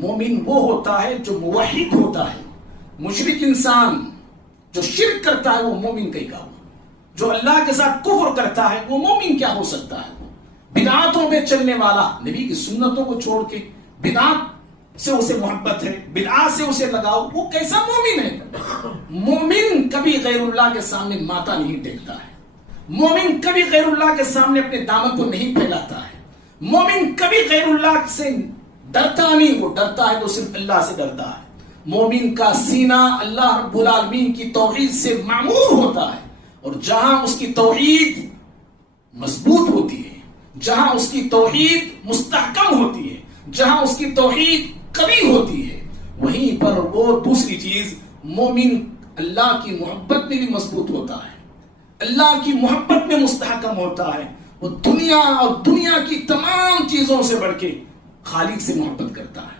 मोमिन वो होता है जो मुवहिद होता है। मुशरिक इंसान जो शिर्क करता है वो मोमिन कहीं का, जो अल्लाह के साथ कुफ्र करता है वो मोमिन क्या हो सकता है। बिदआतों में चलने वाला, नबी की सुन्नतों को छोड़ के बिदआत से उसे मोहब्बत है, बिदआत से उसे लगाओ, वो कैसा मोमिन है। मोमिन कभी गैरुल्लाह के सामने माथा नहीं टेकता है। मोमिन कभी गैरुल्लाह के सामने अपने दामन को नहीं फैलाता है। मोमिन कभी गैरुल्लाह से डरता नहीं, वो डरता है तो सिर्फ अल्लाह से डरता है। मोमिन का सीना अल्लाह रब्बुल आलमीन की तौहीद से मामूर होता है, और जहां उसकी तौहीद मजबूत होती है, जहां उसकी तौहीद मुस्तहकम होती है, जहां उसकी तौहीद कवी होती है, वहीं पर वो दूसरी चीज मोमिन अल्लाह की मोहब्बत में भी मजबूत होता है, अल्लाह की मोहब्बत में मुस्तहकम होता है। वो दुनिया और दुनिया की तमाम चीजों से बढ़ के खालिक से मोहब्बत करता है।